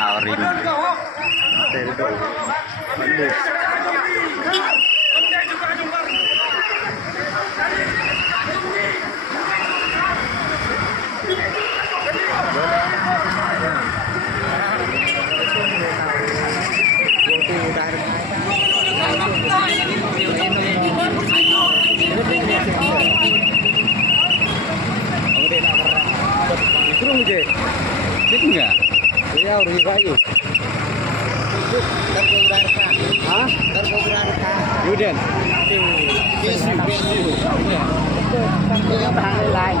Aring. Enggak. Ya udah kayu. Hah? Yuden. Bensu. Ya. Itu kan lain.